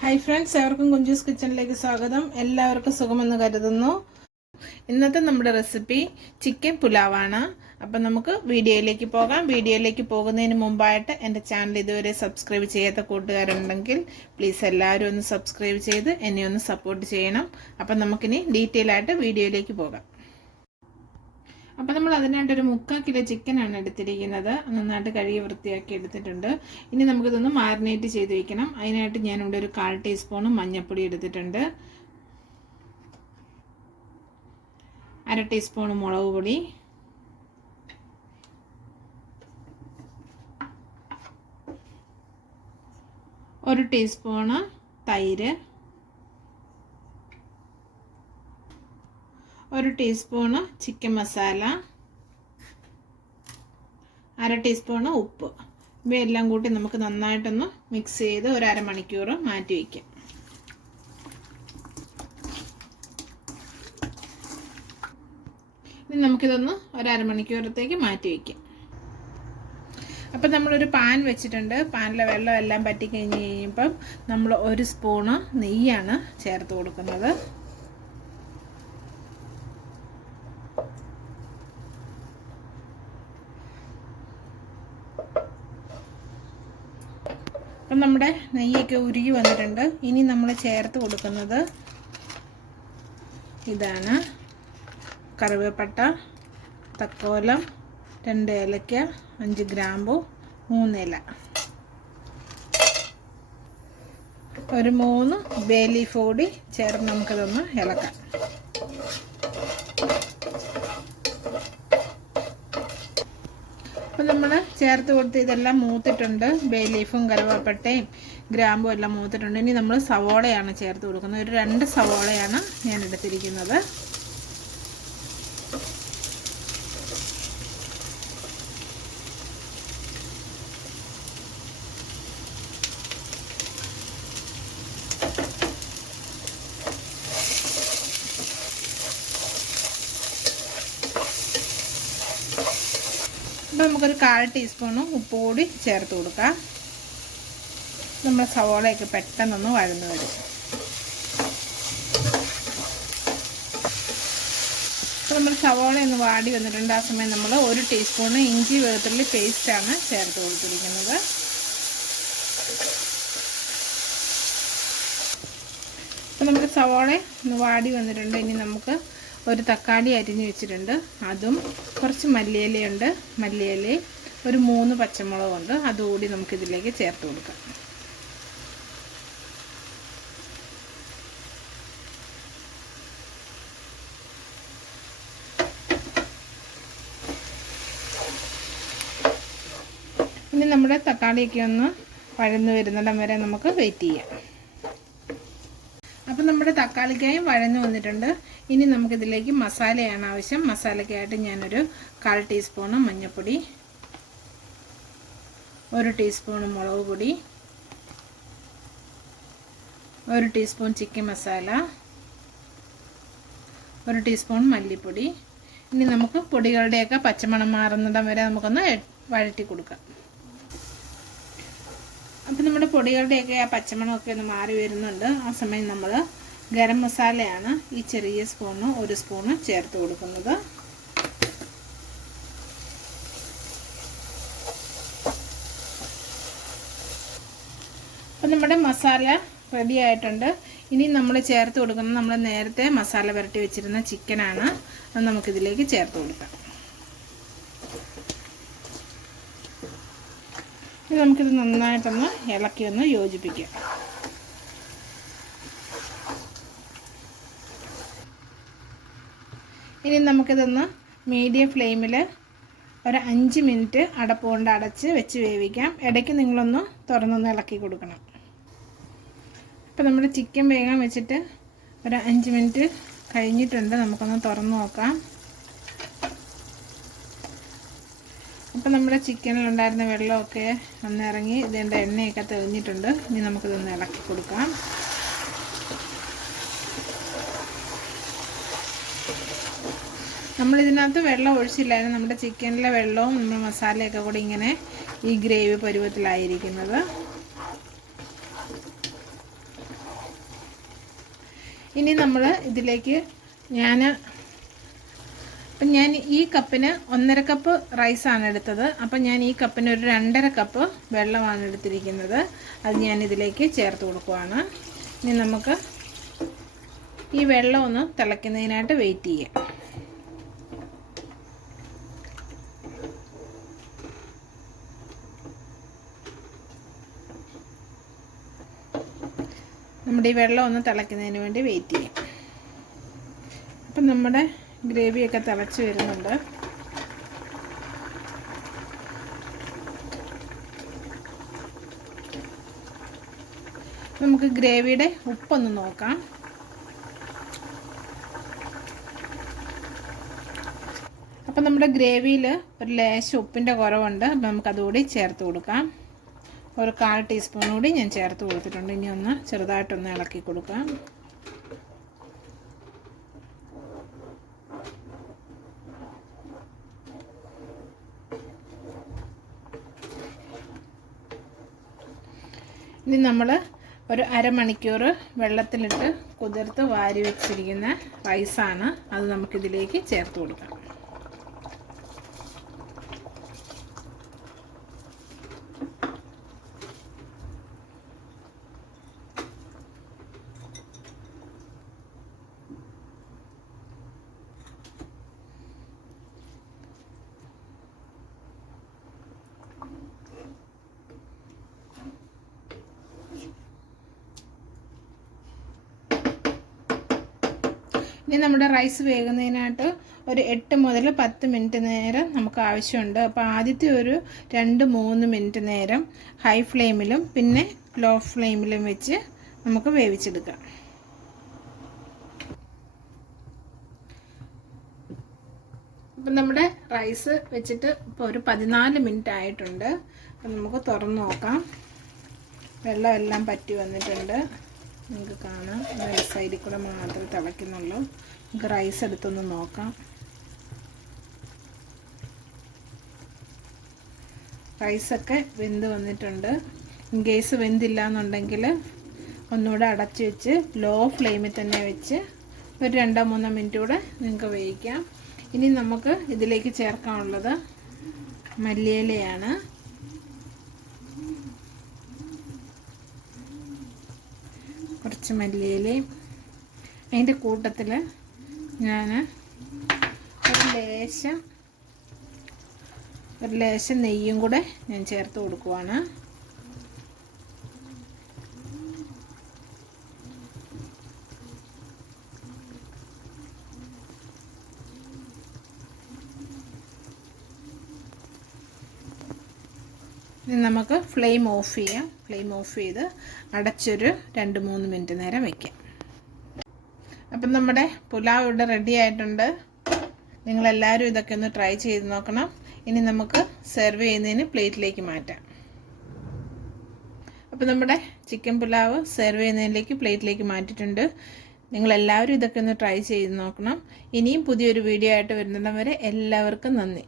Hi friends, എവർക്കും Kunjus കിച്ചണിലേക്ക് സ്വാഗതം. എല്ലാവർക്കും സുഖമെന്ന് കരുതുന്നു. ഇന്നത്തെ നമ്മുടെ റെസിപ്പി ചിക്കൻ പുലാവാണ്. അപ്പം നമുക്ക് വീഡിയോയിലേക്ക് പോകാം. വീഡിയോയിലേക്ക് പോകുന്നതിന് മുമ്പായിട്ട് എൻ്റെ ചാനൽ ഇതുവരെ സബ്സ്ക്രൈബ് ചെയ്യാത്ത കൂട്ടുകാരുണ്ടെങ്കിൽ പ്ലീസ് എല്ലാവരും ഒന്ന് സബ്സ്ക്രൈബ് ചെയ്ത് എന്നെ ഒന്ന് സപ്പോർട്ട് ചെയ്യണം. അപ്പം നമുക്കിനി ഡീറ്റെയിൽ ആയിട്ട് വീഡിയോയിലേക്ക് പോകാം. അപ്പോൾ നമ്മൾ അതിനായിട്ടൊരു 3/4 കിലോ ചിക്കനാണ് എടുത്തിരിക്കുന്നത്. നന്നായിട്ട് കഴുകി വൃത്തിയാക്കി എടുത്തിട്ടുണ്ട്. ഇനി നമുക്കിതൊന്ന് മാരിനേറ്റ് ചെയ്ത് വയ്ക്കണം. അതിനായിട്ട് ഞാനിവിടെ ഒരു 1/4 ടീസ്പൂൺ മഞ്ഞൾപ്പൊടി എടുത്തിട്ടുണ്ട്, 1/2 ടീസ്പൂൺ മുളക് പൊടി, 1 ടീസ്പൂൺ തൈര്, 1 ടീസ്പൂൺ ചിക്കൻ മസാല, 1/2 ടീസ്പൂൺ ഉപ്പ്. ഇവയെല്ലാം കൂട്ടി നമുക്ക് നന്നായിട്ടൊന്ന് മിക്സ് ചെയ്ത് ഒരു അരമണിക്കൂർ മാറ്റി വയ്ക്കാം. ഇനി നമുക്കിതൊന്ന് ഒരു അരമണിക്കൂറത്തേക്ക് മാറ്റി വയ്ക്കാം. അപ്പം നമ്മളൊരു പാൻ വെച്ചിട്ടുണ്ട്. പാനിലെ വെള്ളം എല്ലാം പറ്റി കഴിഞ്ഞ് കഴിയുമ്പം നമ്മൾ 1 സ്പൂണ് നെയ്യാണ് ചേർത്ത് കൊടുക്കുന്നത്. അപ്പം നമ്മുടെ നെയ്യൊക്കെ ഉരുകി വന്നിട്ടുണ്ട്. ഇനി നമ്മൾ ചേർത്ത് കൊടുക്കുന്നത് ഇതാണ്: കറിവേപ്പട്ട, തക്കോലം, 2 ഏലക്ക, 5 ഗ്രാമ്പു, 3 ഇല, ഒരു 3 ബേ ലീഫ് കൂടി ചേർത്ത് നമുക്കിതൊന്ന് ഇളക്കാം. അപ്പം നമ്മൾ ചേർത്ത് കൊടുത്ത് ഇതെല്ലാം മൂത്തിട്ടുണ്ട്. ബേ ലീഫും കറുവാപ്പട്ടയും ഗ്രാമ്പും എല്ലാം മൂത്തിട്ടുണ്ട്. ഇനി നമ്മൾ സവോളയാണ് ചേർത്ത് കൊടുക്കുന്നത്. ഒരു 2 സവോളയാണ് ഞാൻ എടുത്തിരിക്കുന്നത്. അപ്പോൾ നമുക്കൊരു 1/4 ടീസ്പൂണ് ഉപ്പ് കൂടി ചേർത്ത് കൊടുക്കാം. നമ്മൾ സവോളയൊക്കെ പെട്ടെന്നൊന്ന് വഴന്ന് വരും. അപ്പോൾ നമ്മൾ സവോള ഒന്ന് വാടി വന്നിട്ടുണ്ട്. ആ സമയം നമ്മൾ 1 ടീസ്പൂണ് ഇഞ്ചി വെളുത്തുള്ളി പേസ്റ്റാണ് ചേർത്ത് കൊടുത്തിരിക്കുന്നത്. അപ്പോൾ നമുക്ക് സവോള ഒന്ന് വാടി വന്നിട്ടുണ്ട്. ഇനി നമുക്ക് ഒരു തക്കാളി അരിഞ്ഞ് വെച്ചിട്ടുണ്ട്, അതും കുറച്ച് മല്ലിയിലയുണ്ട്, മല്ലിയിലയും ഒരു 3 പച്ചമുളകുണ്ട്, അതുകൂടി നമുക്കിതിലേക്ക് ചേർത്ത് കൊടുക്കാം. ഇനി നമ്മുടെ തക്കാളിയൊക്കെ ഒന്ന് വഴന്ന് വരുന്നിടം വരെ നമുക്ക് വെയിറ്റ് ചെയ്യാം. അപ്പം നമ്മുടെ തക്കാളിക്കായും വഴന്ന് വന്നിട്ടുണ്ട്. ഇനി നമുക്കിതിലേക്ക് മസാലയാണ് ആവശ്യം. മസാലയ്ക്കായിട്ട് ഞാനൊരു 1/4 ടീസ്പൂൺ മഞ്ഞൾപ്പൊടി, 1 ടീസ്പൂൺ മുളക് പൊടി, 1 ടീസ്പൂൺ ചിക്കൻ മസാല, 1 ടീസ്പൂൺ മല്ലിപ്പൊടി. ഇനി നമുക്ക് പൊടികളുടെയൊക്കെ പച്ചമണം മാറുന്നിടം വരെ നമുക്കൊന്ന് വഴറ്റി കൊടുക്കാം. അപ്പം നമ്മുടെ പൊടികളുടെയൊക്കെ ആ പച്ചമണമൊക്കെ ഒന്ന് മാറി വരുന്നുണ്ട്. ആ സമയം നമ്മൾ ഗരം മസാലയാണ് ഈ ചെറിയ സ്പൂണ് 1 സ്പൂണ് ചേർത്ത് കൊടുക്കുന്നത്. അപ്പം നമ്മുടെ മസാല റെഡി ആയിട്ടുണ്ട്. ഇനി നമ്മൾ ചേർത്ത് കൊടുക്കുന്നത് നമ്മൾ നേരത്തെ മസാല പുരട്ടി വെച്ചിരുന്ന ചിക്കനാണ്. അത് നമുക്കിതിലേക്ക് ചേർത്ത് കൊടുക്കാം. ഇനി നമുക്കിത് നന്നായിട്ടൊന്ന് ഇളക്കി ഒന്ന് യോജിപ്പിക്കാം. ഇനി നമുക്കിതൊന്ന് മീഡിയം ഫ്ലെയിമിൽ ഒരു 5 മിനിറ്റ് അടപ്പ് കൊണ്ട് അടച്ച് വെച്ച് വേവിക്കാം. ഇടയ്ക്ക് നിങ്ങളൊന്ന് തുറന്നൊന്ന് ഇളക്കി കൊടുക്കണം. അപ്പോൾ നമ്മുടെ ചിക്കൻ വേഗം വെച്ചിട്ട് ഒരു 5 മിനിറ്റ് കഴിഞ്ഞിട്ടുണ്ട്. നമുക്കൊന്ന് തുറന്ന് നോക്കാം. അപ്പോൾ നമ്മുടെ ചിക്കനിലുണ്ടായിരുന്ന വെള്ളമൊക്കെ ഒന്ന് ഇറങ്ങി ഇതിൻ്റെ എണ്ണയൊക്കെ തെളിഞ്ഞിട്ടുണ്ട്. ഇനി നമുക്കിതൊന്ന് ഇളക്കി കൊടുക്കാം. നമ്മളിതിനകത്ത് വെള്ളം ഒഴിച്ചില്ലായിരുന്നു. നമ്മുടെ ചിക്കനിലെ വെള്ളവും നമ്മൾ മസാലയൊക്കെ കൂടി ഇങ്ങനെ ഈ ഗ്രേവി പരുവത്തിലായിരിക്കുന്നത്. ഇനി നമ്മൾ ഇതിലേക്ക് അപ്പം ഞാൻ ഈ കപ്പിന് 1.5 കപ്പ് റൈസാണ് എടുത്തത്. അപ്പം ഞാൻ ഈ കപ്പിന് ഒരു 2.5 കപ്പ് വെള്ളമാണ് എടുത്തിരിക്കുന്നത്. അത് ഞാൻ ഇതിലേക്ക് ചേർത്ത് കൊടുക്കുവാണ്. ഇനി നമുക്ക് ഈ വെള്ളം ഒന്ന് തിളയ്ക്കുന്നതിനായിട്ട് വെയിറ്റ് ചെയ്യാം. നമ്മുടെ ഈ വെള്ളം ഒന്ന് തിളയ്ക്കുന്നതിന് വേണ്ടി വെയിറ്റ് ചെയ്യാം. അപ്പം നമ്മുടെ ഗ്രേവിയൊക്കെ തിളച്ച് വരുന്നുണ്ട്. നമുക്ക് ഗ്രേവിയുടെ ഉപ്പൊന്ന് നോക്കാം. അപ്പം നമ്മുടെ ഗ്രേവിയിൽ ഒരു ലേശം ഉപ്പിൻ്റെ കുറവുണ്ട്. അപ്പം നമുക്കതുകൂടി ചേർത്ത് കൊടുക്കാം. ഒരു 1/4 ടീസ്പൂൺ കൂടി ഞാൻ ചേർത്ത് കൊടുത്തിട്ടുണ്ട്. ഇനി ഒന്ന് ചെറുതായിട്ടൊന്ന് ഇളക്കി കൊടുക്കാം. ഇനി നമ്മൾ ഒരു അരമണിക്കൂർ വെള്ളത്തിലിട്ട് കുതിർത്ത് വാരി വെച്ചിരിക്കുന്ന റൈസാണ്. അത് നമുക്കിതിലേക്ക് ചേർത്ത് കൊടുക്കാം. ഇനി നമ്മുടെ റൈസ് വേകുന്നതിനായിട്ട് ഒരു 8 മുതൽ 10 മിനിറ്റ് നേരം നമുക്ക് ആവശ്യമുണ്ട്. അപ്പോൾ ആദ്യത്തെ ഒരു 2-3 മിനിറ്റ് നേരം ഹൈ ഫ്ലെയിമിലും പിന്നെ ലോ ഫ്ലെയിമിലും വെച്ച് നമുക്ക് വേവിച്ചെടുക്കാം. അപ്പം നമ്മുടെ റൈസ് വെച്ചിട്ട് ഇപ്പോൾ ഒരു 14 മിനിറ്റ് ആയിട്ടുണ്ട്. അപ്പം നമുക്ക് തുറന്ന് നോക്കാം. വെള്ളം എല്ലാം പറ്റി വന്നിട്ടുണ്ട്. നിങ്ങൾക്ക് കാണാം, സൈഡിൽ കൂടെ മാത്രമേ തിളയ്ക്കുന്നുള്ളൂ. നമുക്ക് റൈസ് എടുത്തൊന്ന് നോക്കാം. റൈസൊക്കെ വെന്ത് വന്നിട്ടുണ്ട്. ഇൻ കേസ് വെന്തില്ല എന്നുണ്ടെങ്കിൽ ഒന്നുകൂടെ അടച്ച് വെച്ച് ലോ ഫ്ലെയിമിൽ തന്നെ വെച്ച് ഒരു 2-3 മിനിറ്റ് കൂടെ നിങ്ങൾക്ക് വേവിക്കാം. ഇനി നമുക്ക് ഇതിലേക്ക് ചേർക്കാനുള്ളത് മല്ലിയിലയാണ്. കുറച്ച് മല്ലിയിലയും അതിൻ്റെ കൂട്ടത്തിൽ ഞാൻ ഒരു ലേശം നെയ്യും കൂടെ ഞാൻ ചേർത്ത് കൊടുക്കുവാണ്. ഇനി നമുക്ക് ഫ്ലെയിം ഓഫ് ചെയ്യാം. ഫ്ലെയിം ഓഫ് ചെയ്ത് അടച്ചൊരു 2-3 മിനിറ്റ് നേരം വയ്ക്കാം. അപ്പം നമ്മുടെ പുലാവ് ഇവിടെ റെഡി ആയിട്ടുണ്ട്. നിങ്ങളെല്ലാവരും ഇതൊക്കെ ഒന്ന് ട്രൈ ചെയ്ത് നോക്കണം. ഇനി നമുക്ക് സെർവ് ചെയ്യുന്നതിന് പ്ലേറ്റിലേക്ക് മാറ്റാം. അപ്പം നമ്മുടെ ചിക്കൻ പുലാവ് സെർവ് ചെയ്യുന്നതിലേക്ക് പ്ലേറ്റിലേക്ക് മാറ്റിയിട്ടുണ്ട്. നിങ്ങളെല്ലാവരും ഇതൊക്കെ ഒന്ന് ട്രൈ ചെയ്ത് നോക്കണം. ഇനിയും പുതിയൊരു വീഡിയോ ആയിട്ട് വരുന്നവരെ എല്ലാവർക്കും നന്ദി.